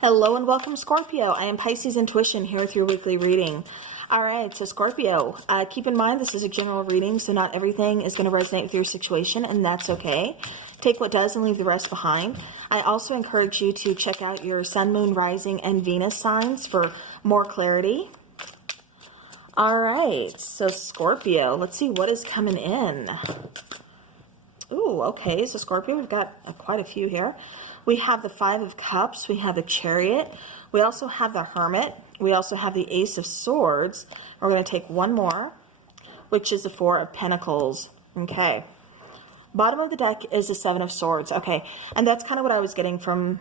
Hello and welcome, Scorpio. I am Pisces Intuition here with your weekly reading. All right, so Scorpio, keep in mind this is a general reading, so not everything is going to resonate with your situation, and that's okay. Take what does and leave the rest behind. I also encourage you to check out your Sun, Moon, Rising, and Venus signs for more clarity. All right, so Scorpio, let's see what is coming in. Ooh, okay, so Scorpio, we've got quite a few here. We have the Five of Cups, we have the Chariot, we also have the Hermit, we also have the Ace of Swords. We're going to take one more, which is the Four of Pentacles. Okay. Bottom of the deck is the Seven of Swords. Okay, and that's kind of what I was getting from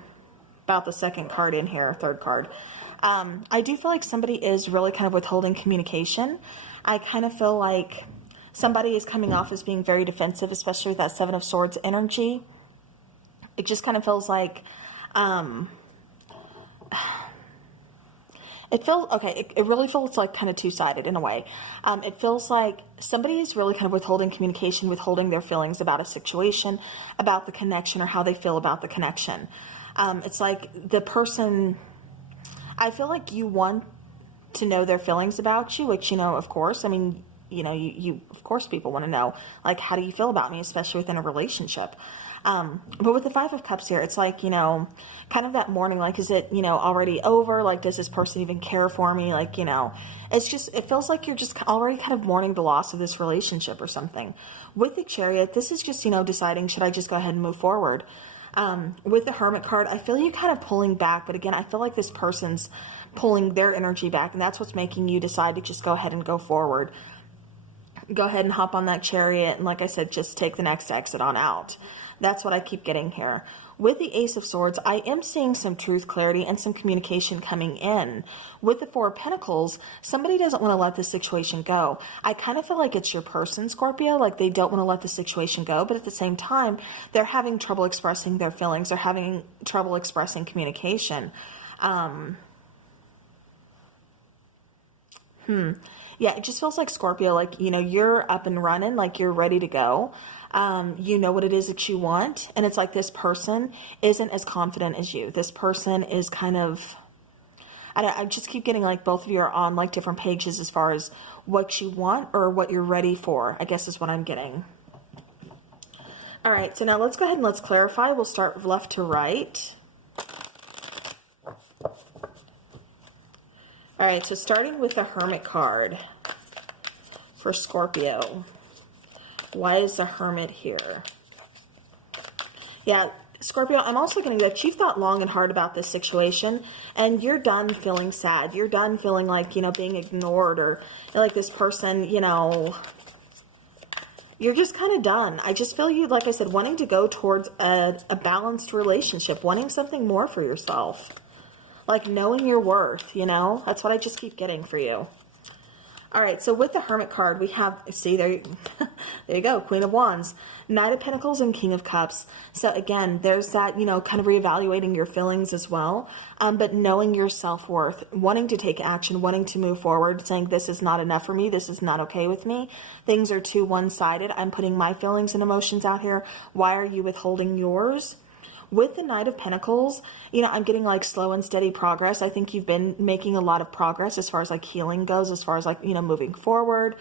about the second card in here, third card. I do feel like somebody is really kind of withholding communication. I kind of feel like somebody is coming off as being very defensive, especially with that Seven of Swords energy. It just kind of feels like, it really feels like kind of two-sided in a way. It feels like somebody is really kind of withholding communication, withholding their feelings about a situation, about the connection, or how they feel about the connection. It's like the person, I feel like you want to know their feelings about you, which, of course, I mean, you of course people want to know, like, how do you feel about me, especially within a relationship. But with the Five of Cups here, it's like, kind of that mourning, like, is it, already over? Like, does this person even care for me? Like, it's just, it feels like you're just already kind of mourning the loss of this relationship or something. With the Chariot, this is just, deciding, should I just go ahead and move forward? With the Hermit card, I feel you kind of pulling back, but again, I feel like this person's pulling their energy back, and that's what's making you decide to just go ahead and go forward. Go ahead and hop on that Chariot, and like I said, just take the next exit on out. That's what I keep getting here. With the Ace of Swords, I am seeing some truth, clarity, and some communication coming in. With the Four of Pentacles, somebody doesn't want to let this situation go. I kind of feel like it's your person, Scorpio, like they don't want to let the situation go, but at the same time, they're having trouble expressing their feelings. They're having trouble expressing communication. Yeah, it just feels like Scorpio, like, you're up and running, like you're ready to go. You know what it is that you want. And it's like this person isn't as confident as you. This person is kind of, I just keep getting like both of you are on like different pages as far as what you want or what you're ready for, I guess is what I'm getting. All right, so now let's go ahead and let's clarify. We'll start left to right. All right, so starting with the Hermit card for Scorpio. Why is the Hermit here? Yeah, Scorpio, I'm also getting that you've thought long and hard about this situation, and you're done feeling sad. You're done feeling like, being ignored, or like this person, you're just kind of done. I just feel you, like I said, wanting to go towards a balanced relationship, wanting something more for yourself. Like knowing your worth, That's what I just keep getting for you. All right, so with the Hermit card, we have, see, there you go, Queen of Wands, Knight of Pentacles, and King of Cups. So again, there's that, kind of reevaluating your feelings as well, but knowing your self-worth, wanting to take action, wanting to move forward, saying this is not enough for me, this is not okay with me, things are too one-sided, I'm putting my feelings and emotions out here, why are you withholding yours? With the Knight of Pentacles, I'm getting like slow and steady progress. I think you've been making a lot of progress as far as like healing goes, as far as like, moving forward,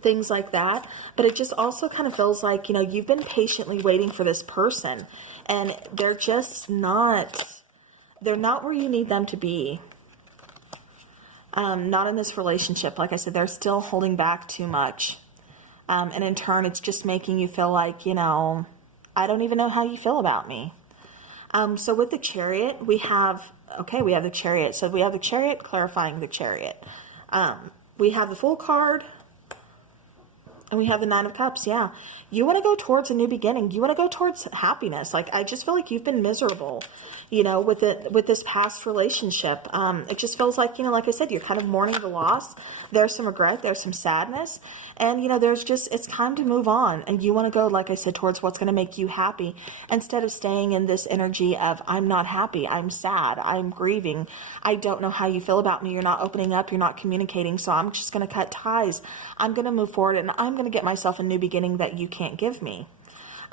things like that. But it just also kind of feels like, you've been patiently waiting for this person, and they're just not, they're not where you need them to be. Not in this relationship. Like I said, they're still holding back too much. And in turn, it's just making you feel like, I don't even know how you feel about me. So with the Chariot, we have the Chariot. So we have the Chariot clarifying the Chariot. We have the Fool card, and we have the Nine of Cups. Yeah. You want to go towards a new beginning. You want to go towards happiness. Like, I just feel like you've been miserable, with this past relationship. It just feels like, like I said, you're kind of mourning the loss. There's some regret. There's some sadness. And, it's time to move on. And you want to go, like I said, towards what's going to make you happy, instead of staying in this energy of, I'm not happy, I'm sad, I'm grieving, I don't know how you feel about me, you're not opening up, you're not communicating, so I'm just going to cut ties. I'm going to move forward, and I'm going to get myself a new beginning that you can't give me.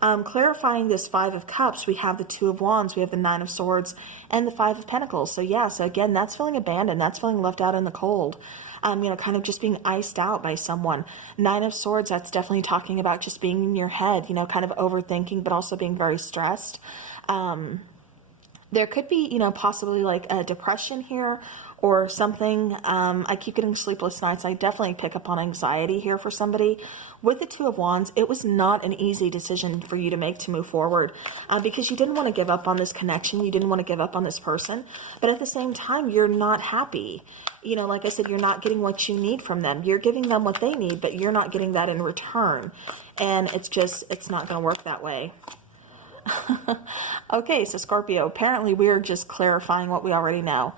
Clarifying this Five of Cups, we have the Two of Wands, we have the Nine of Swords, and the Five of Pentacles. So yeah, so again, that's feeling abandoned. That's feeling left out in the cold. You know, kind of just being iced out by someone. Nine of Swords, that's definitely talking about just being in your head, you know, kind of overthinking, but also being very stressed. There could be, you know, possibly like a depression here or something. I keep getting sleepless nights. I definitely pick up on anxiety here for somebody. With the Two of Wands, it was not an easy decision for you to make to move forward because you didn't want to give up on this connection. You didn't want to give up on this person. But at the same time, you're not happy. You know, like I said, you're not getting what you need from them. You're giving them what they need, but you're not getting that in return. And it's just, it's not going to work that way. Okay, so Scorpio, apparently we are just clarifying what we already know.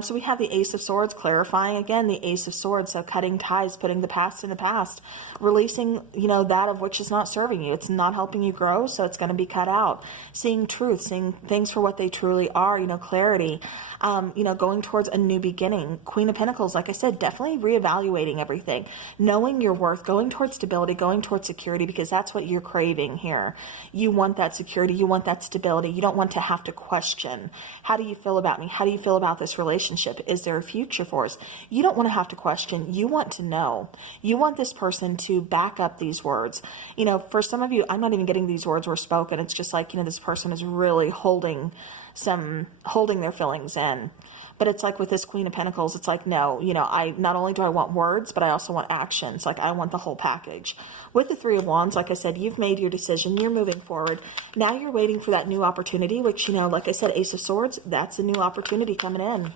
So we have the Ace of Swords clarifying, again, the Ace of Swords. So cutting ties, putting the past in the past, releasing, you know, that of which is not serving you. It's not helping you grow, so it's going to be cut out. Seeing truth, seeing things for what they truly are, you know, clarity, you know, going towards a new beginning. Queen of Pentacles, like I said, definitely reevaluating everything, knowing your worth, going towards stability, going towards security, because that's what you're craving here. You want that security. You want that stability. You don't want to have to question, how do you feel about me? How do you feel about this relationship? Is there a future for us? You don't want to have to question. You want to know. You want this person to back up these words. You know, for some of you, I'm not even getting these words were spoken. It's just like, you know, this person is really holding their feelings in. But it's like with this Queen of Pentacles, it's like, no, you know, I not only do I want words, but I also want actions. Like I want the whole package. With the Three of Wands, like I said, you've made your decision. You're moving forward. Now you're waiting for that new opportunity, which, you know, like I said, Ace of Swords, that's a new opportunity coming in.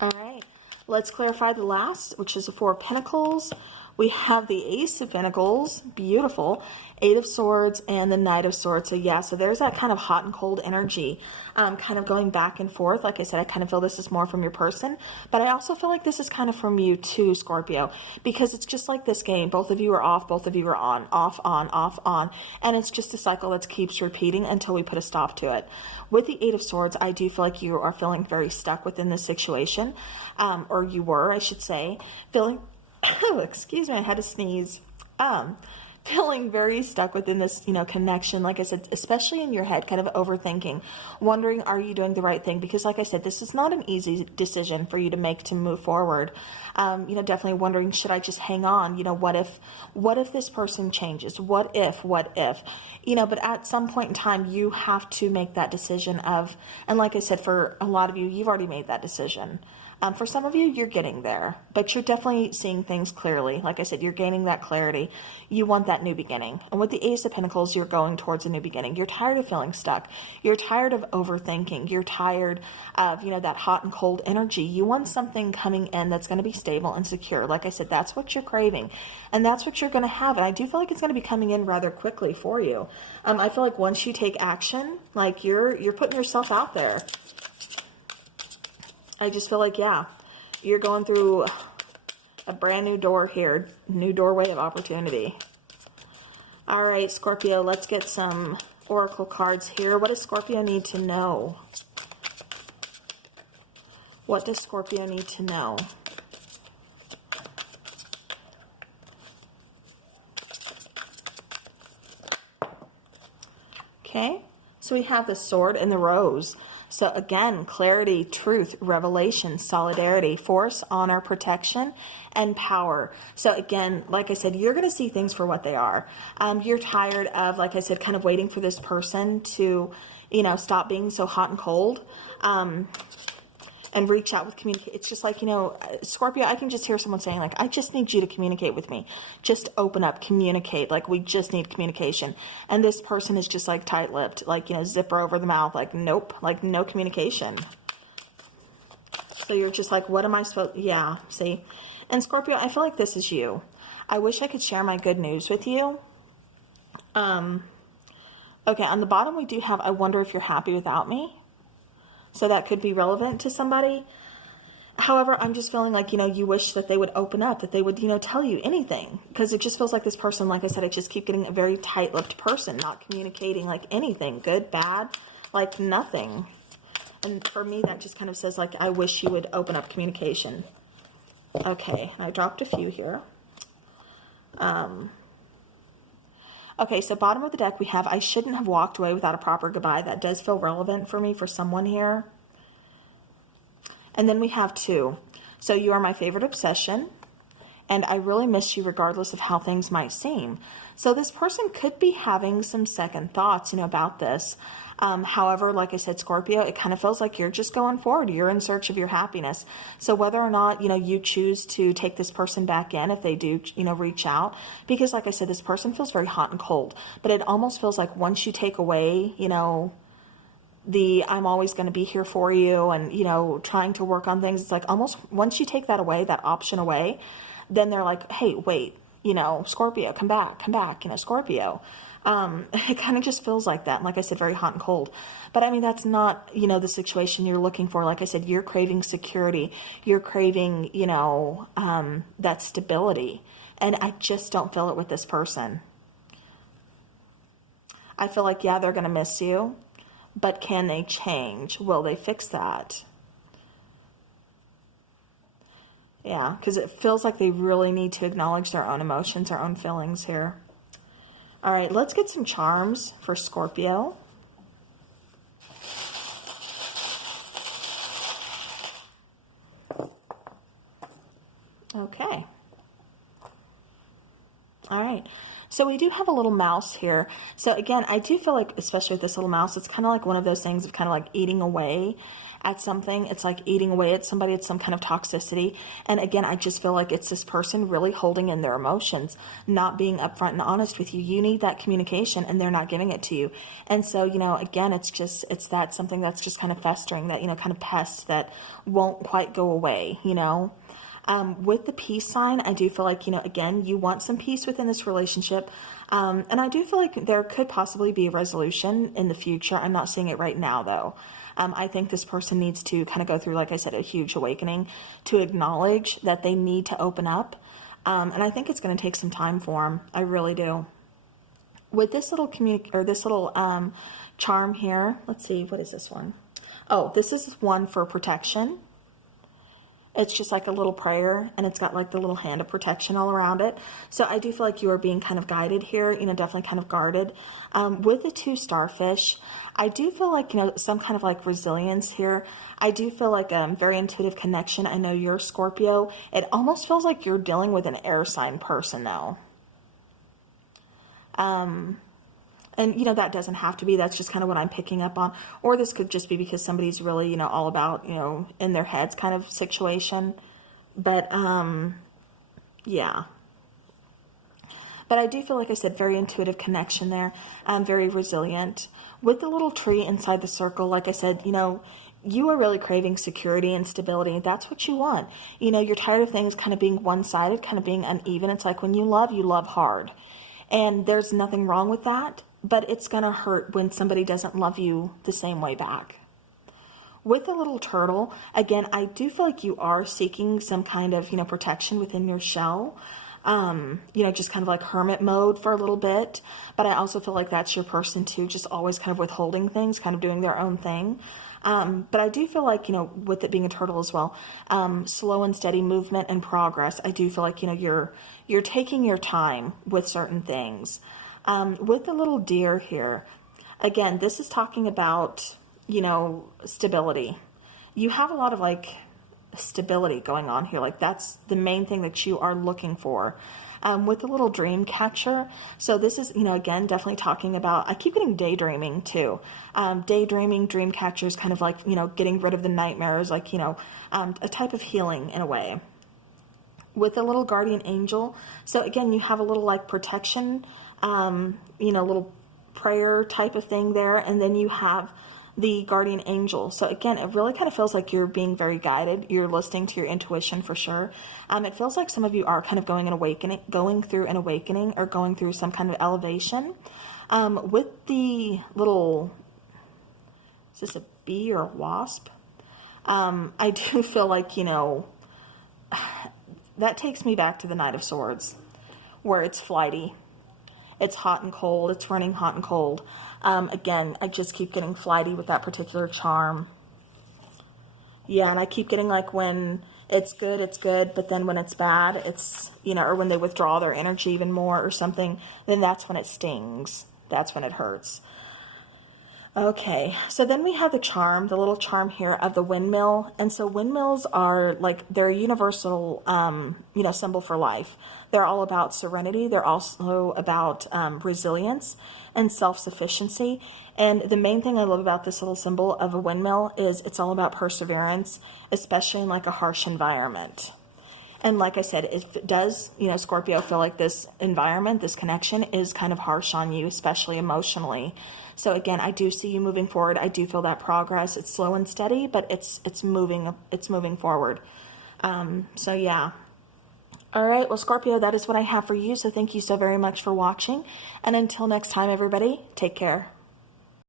All right, let's clarify the last, which is the Four of Pentacles. We have the Ace of Pentacles, beautiful, Eight of Swords, and the Knight of Swords. So yeah, so there's that kind of hot and cold energy, kind of going back and forth. Like I said, I kind of feel this is more from your person, but I also feel like this is kind of from you too, Scorpio, because it's just like this game. Both of you are off, both of you are on, off, on, and it's just a cycle that keeps repeating until we put a stop to it. With the Eight of Swords, I do feel like you are feeling very stuck within this situation, or you were, I should say, feeling... Oh, excuse me, I had to sneeze. Feeling very stuck within this, you know, connection, like I said, especially in your head, kind of overthinking, wondering, are you doing the right thing? Because like I said, this is not an easy decision for you to make to move forward. You know, definitely wondering, should I just hang on? You know, what if this person changes? What if, you know, but at some point in time, you have to make that decision of, and like I said, for a lot of you, you've already made that decision. For some of you, you're getting there, but you're definitely seeing things clearly. Like I said, you're gaining that clarity. You want that new beginning. And with the Ace of Pentacles, you're going towards a new beginning. You're tired of feeling stuck. You're tired of overthinking. You're tired of, you know, that hot and cold energy. You want something coming in that's going to be stable and secure. Like I said, that's what you're craving, and that's what you're going to have. And I do feel like it's going to be coming in rather quickly for you. I feel like once you take action, like you're putting yourself out there. I just feel like, yeah, you're going through a brand new door here, new doorway of opportunity. All right, Scorpio, let's get some oracle cards here. What does Scorpio need to know? What does Scorpio need to know? Okay, so we have the Sword and the Rose. So again, clarity, truth, revelation, solidarity, force, honor, protection, and power. So again, like I said, you're going to see things for what they are. You're tired of, like I said, kind of waiting for this person to, you know, stop being so hot and cold. And reach out with communicate. It's just like, you know, Scorpio, I can just hear someone saying like, I just need you to communicate with me. Just open up, communicate. Like, we just need communication. And this person is just like tight-lipped, like, you know, zipper over the mouth. Like, nope, like no communication. So you're just like, what am I supposed, yeah, see? And Scorpio, I feel like this is you. I wish I could share my good news with you. Okay, on the bottom we do have, I wonder if you're happy without me. So that could be relevant to somebody. However, I'm just feeling like, you know, you wish that they would open up, that they would, you know, tell you anything. Because it just feels like this person, like I said, I just keep getting a very tight-lipped person, not communicating like anything, good, bad, like nothing. And for me, that just kind of says like, I wish you would open up communication. Okay, I dropped a few here. Okay, so bottom of the deck we have, I shouldn't have walked away without a proper goodbye. That does feel relevant for me for someone here. And then we have 2. So you are my favorite obsession, and I really miss you regardless of how things might seem. So this person could be having some second thoughts, about this. However, like I said, Scorpio, it kind of feels like you're just going forward. You're in search of your happiness. So whether or not, you choose to take this person back in, if they do, reach out, because like I said, this person feels very hot and cold, but it almost feels like once you take away, the I'm always going to be here for you and, trying to work on things, it's like almost once you take that away, that option away, then they're like, hey, wait, Scorpio, come back, Scorpio. It kind of just feels like that. And like I said, very hot and cold. But I mean, that's not, the situation you're looking for. Like I said, you're craving security. You're craving, that stability. And I just don't feel it with this person. I feel like, yeah, they're going to miss you. But can they change? Will they fix that? Yeah, because it feels like they really need to acknowledge their own emotions, their own feelings here. All right, let's get some charms for Scorpio. Okay. All right. So we do have a little mouse here. So again, I do feel like, especially with this little mouse, it's kind of like one of those things of kind of like eating away at something. It's like eating away at somebody. It's some kind of toxicity. And again, I just feel like it's this person really holding in their emotions, not being upfront and honest with you. You need that communication and they're not giving it to you. And so, again, it's that something that's just kind of festering, that, kind of pest that won't quite go away, With the peace sign, I do feel like, again, you want some peace within this relationship. And I do feel like there could possibly be a resolution in the future. I'm not seeing it right now, though. I think this person needs to kind of go through, like I said, a huge awakening to acknowledge that they need to open up. And I think it's going to take some time for them. I really do. With this little charm here, let's see, what is this one? Oh, this is one for protection. It's just like a little prayer, and it's got like the little hand of protection all around it. So I do feel like you are being kind of guided here, definitely kind of guarded. With the 2 starfish, I do feel like, some kind of like resilience here. I do feel like a very intuitive connection. I know you're Scorpio. It almost feels like you're dealing with an air sign person, though. And, that doesn't have to be. That's just kind of what I'm picking up on. Or this could just be because somebody's really, all about, in their heads kind of situation. But, yeah. But I do feel, like I said, very intuitive connection there. Very resilient. With the little tree inside the circle, like I said, you are really craving security and stability. That's what you want. You're tired of things kind of being one-sided, kind of being uneven. It's like when you love hard. And there's nothing wrong with that. But it's going to hurt when somebody doesn't love you the same way back. With the little turtle, again, I do feel like you are seeking some kind of, protection within your shell. Just kind of like hermit mode for a little bit. But I also feel like that's your person too, just always kind of withholding things, kind of doing their own thing. But I do feel like, with it being a turtle as well, slow and steady movement and progress. I do feel like, you're taking your time with certain things. With the little deer here, again, this is talking about, stability. You have a lot of like stability going on here. Like that's the main thing that you are looking for. With the little dream catcher. So this is, again, definitely talking about, I keep getting daydreaming too. Daydreaming, dream catchers, kind of like, getting rid of the nightmares, like, a type of healing in a way. With the little guardian angel. So again, you have a little like protection, little prayer type of thing there. And then you have the guardian angel. So again, it really kind of feels like you're being very guided. You're listening to your intuition for sure. It feels like some of you are kind of going through an awakening or going through some kind of elevation. With the little, is this a bee or a wasp? I do feel like, that takes me back to the Knight of Swords, where it's flighty. It's hot and cold. It's running hot and cold. Again, I just keep getting flighty with that particular charm. Yeah, and I keep getting like when it's good, but then when it's bad, it's, you know, or when they withdraw their energy even more or something, then that's when it stings. That's when it hurts. Okay, so then we have the charm, the little charm here of the windmill. And so windmills are like, they're a universal, you know, symbol for life. They're all about serenity. They're also about resilience and self-sufficiency. And the main thing I love about this little symbol of a windmill is it's all about perseverance, especially in like a harsh environment. And like I said, if it does, you know, Scorpio, feel like this environment, this connection is kind of harsh on you, especially emotionally. So again, I do see you moving forward. I do feel that progress. It's slow and steady, but it's moving forward. So yeah. All right. Well, Scorpio, that is what I have for you. So thank you so very much for watching. And until next time, everybody, take care.